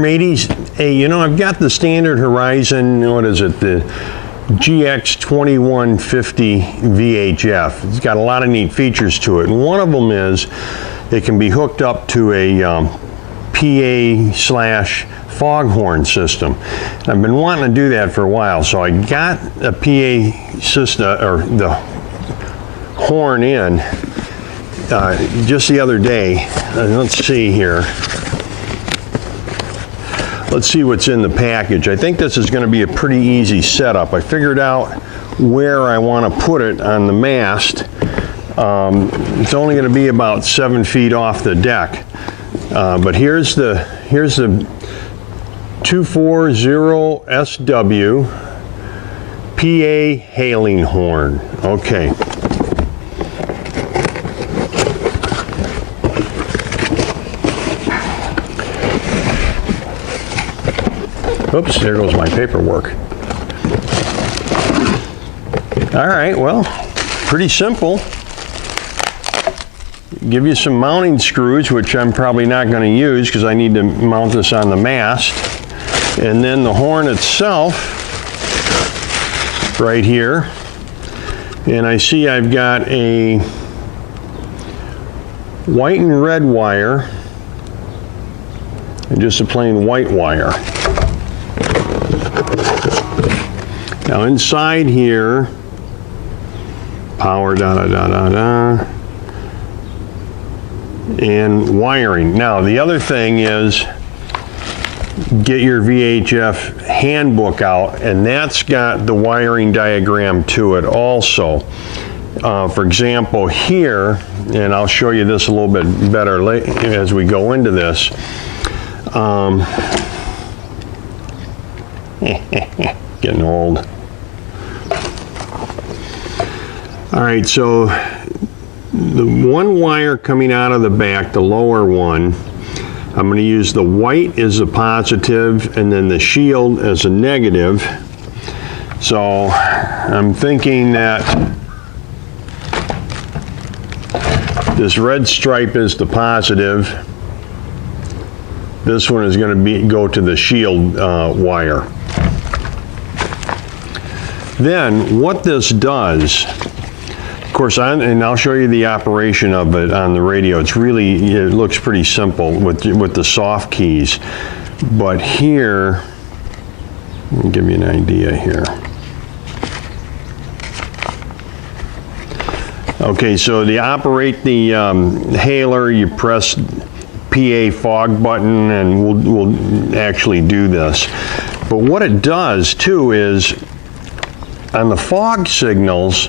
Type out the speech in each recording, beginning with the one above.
mateys. Hey, you know, I've got the standard Horizon, what is it, the GX2150 VHF. It's got a lot of neat features to it, and one of them is it can be hooked up to a PA/foghorn system. I've been wanting to do that for a while, so I got a PA system, or the horn in just the other day. Let's see here. Let's see what's in the package. I think this is going to be a pretty easy setup. I figured out where I want to put it on the mast. It's only going to be about 7 feet off the deck. But here's the 240SW PA hailing horn. Okay. Oops, there goes my paperwork. All right, well, pretty simple. Give you some mounting screws, which I'm probably not going to use because I need to mount this on the mast. And then the horn itself, right here. And I see I've got a white and red wire, and just a plain white wire. Now inside here, power, and wiring. Now the other thing is, get your VHF handbook out, and that's got the wiring diagram to it also. For example, here, and I'll show you this a little bit better as we go into this. Getting old. All right, so the one wire coming out of the back, the lower one, I'm going to use the white as a positive and then the shield as a negative. So I'm thinking that this red stripe is the positive. This one is going to go to the shield wire. Then what this does, of course, and I'll show you the operation of it on the radio. It looks pretty simple with the soft keys. But here, let me give you an idea here. Okay, so to operate the hailer, you press PA fog button, and we'll actually do this. But what it does too is, on the fog signals,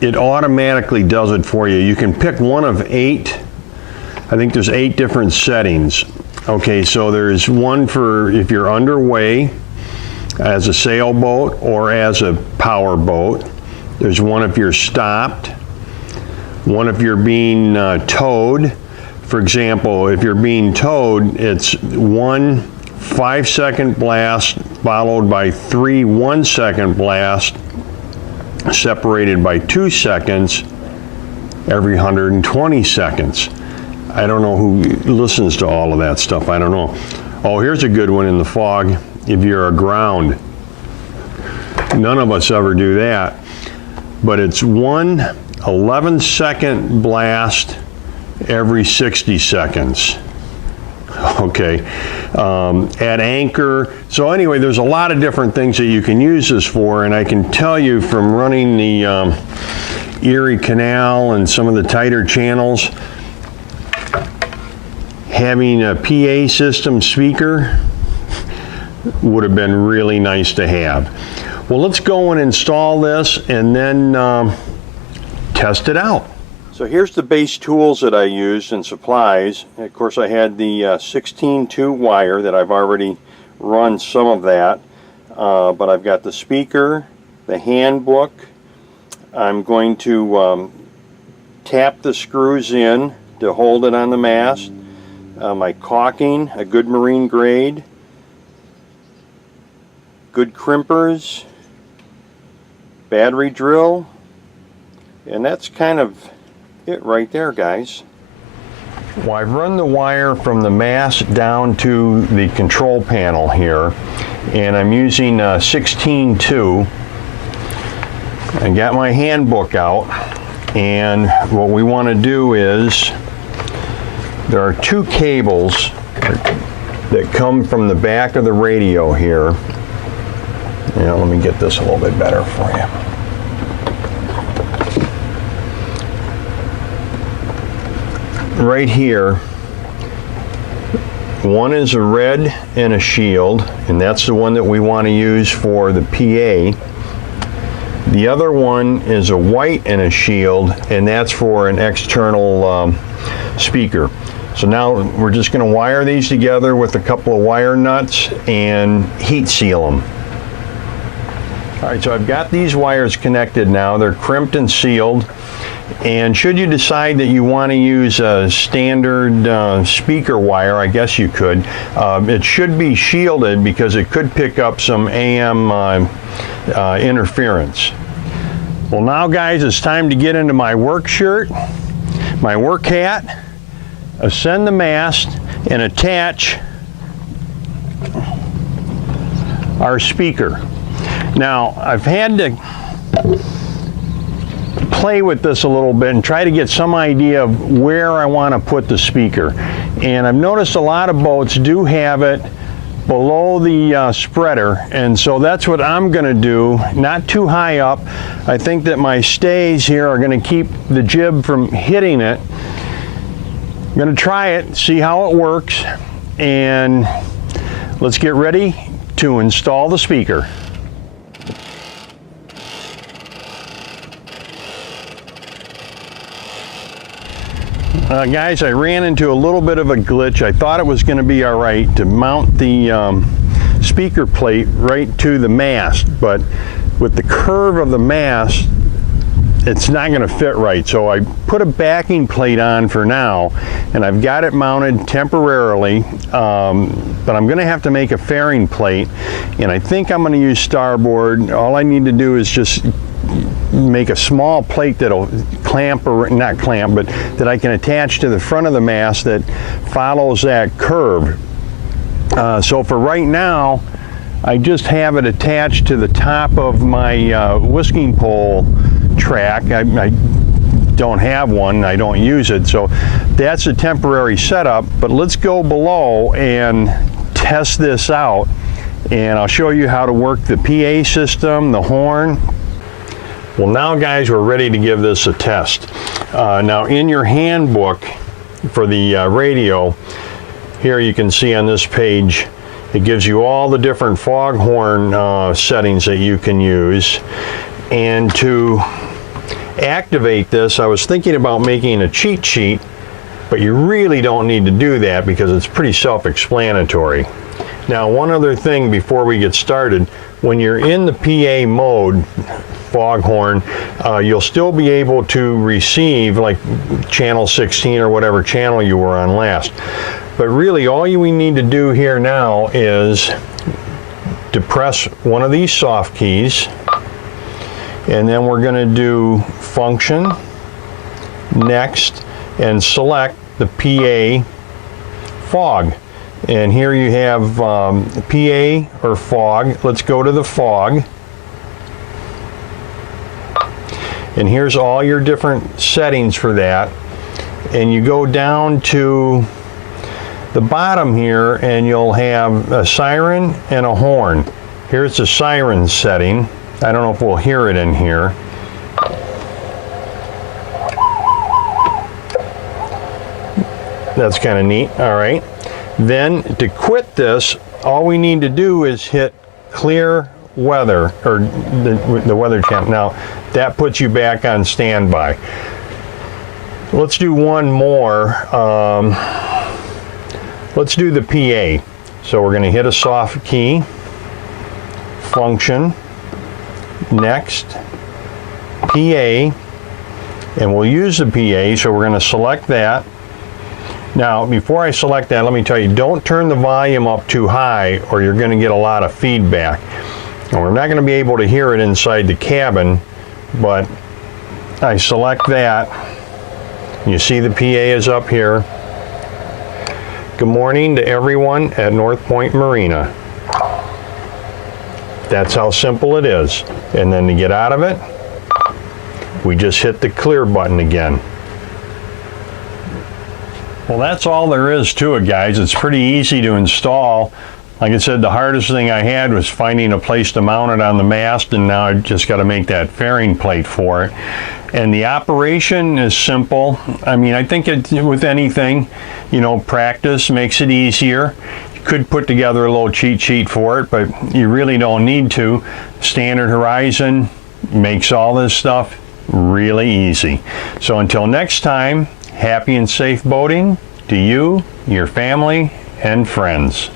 it automatically does it for you. You can pick one of 8. I think there's 8 different settings. Okay, so there's one for if you're underway as a sailboat or as a power boat. There's one if you're stopped. One if you're being towed. For example, if you're being towed, it's 1 5-second blast followed by 3 1-second blasts, separated by 2 seconds every 120 seconds. I don't know who listens to all of that stuff. I don't know. Oh, here's a good one in the fog. If you're aground, none of us ever do that. But it's 1 11-second blast every 60 seconds. Okay, at anchor. So anyway, there's a lot of different things that you can use this for, and I can tell you from running the Erie Canal and some of the tighter channels, having a PA system speaker would have been really nice to have. Well, let's go and install this and then test it out. So here's the base tools that I used and supplies. Of course, I had the 16-2 wire that I've already run some of that, but I've got the speaker, the handbook. I'm going to tap the screws in to hold it on the mast. My caulking, a good marine grade, good crimpers, battery drill, and that's kind of it right there, guys. Well, I've run the wire from the mast down to the control panel here, and I'm using 16.2. I got my handbook out, and what we want to do is, there are two cables that come from the back of the radio here. Let me get this a little bit better for you. Right here, one is a red and a shield, and that's the one that we want to use for the PA. The other one is a white and a shield, and that's for an external speaker. So now we're just going to wire these together with a couple of wire nuts and heat seal them. All right, so I've got these wires connected now. They're crimped and sealed. And should you decide that you want to use a standard speaker wire, I guess you could. It should be shielded because it could pick up some AM interference. Well, now guys, it's time to get into my work shirt, my work hat, ascend the mast, and attach our speaker. Now, I've had to play with this a little bit and try to get some idea of where I want to put the speaker. And I've noticed a lot of boats do have it below the spreader, and so that's what I'm going to do, not too high up. I think that my stays here are going to keep the jib from hitting it. I'm going to try it, see how it works, and let's get ready to install the speaker. Guys, I ran into a little bit of a glitch. I thought it was going to be all right to mount the speaker plate right to the mast, but with the curve of the mast, it's not going to fit right. So I put a backing plate on for now, and I've got it mounted temporarily, but I'm going to have to make a fairing plate, and I think I'm going to use starboard. All I need to do is just make a small plate that'll clamp, or not clamp, but that I can attach to the front of the mast that follows that curve. So for right now, I just have it attached to the top of my whisking pole track. I don't have one, I don't use it, so that's a temporary setup. But let's go below and test this out, and I'll show you how to work the PA system, the horn. Well, now guys, we're ready to give this a test. Now in your handbook for the radio, here you can see on this page, it gives you all the different foghorn settings that you can use. And to activate this, I was thinking about making a cheat sheet, but you really don't need to do that because it's pretty self-explanatory. Now, one other thing before we get started, when you're in the PA mode, foghorn, you'll still be able to receive like channel 16 or whatever channel you were on last. But really all we need to do here now is to press one of these soft keys, and then we're going to do function, next, and select the PA fog. And here you have PA or fog. Let's go to the fog. And here's all your different settings for that. And you go down to the bottom here and you'll have a siren and a horn. Here's the siren setting. I don't know if we'll hear it in here. That's kind of neat. All right. Then to quit this, all we need to do is hit clear weather, or the weather channel. Now that puts you back on standby. Let's do one more. Let's do the PA. So we're going to hit a soft key, function, next, PA, and we'll use the PA, so we're going to select that. Now, before I select that, let me tell you, don't turn the volume up too high or you're going to get a lot of feedback. And we're not going to be able to hear it inside the cabin, but I select that. You see the PA is up here. good morning to everyone at North Point Marina. That's how simple it is. And then to get out of it, we just hit the clear button again. Well, that's all there is to it, guys. It's pretty easy to install. Like I said, the hardest thing I had was finding a place to mount it on the mast, and now I just got to make that fairing plate for it. And the operation is simple. I mean, I think with anything, you know, practice makes it easier. You could put together a little cheat sheet for it, but you really don't need to. Standard Horizon makes all this stuff really easy. So until next time, happy and safe boating to you, your family, and friends.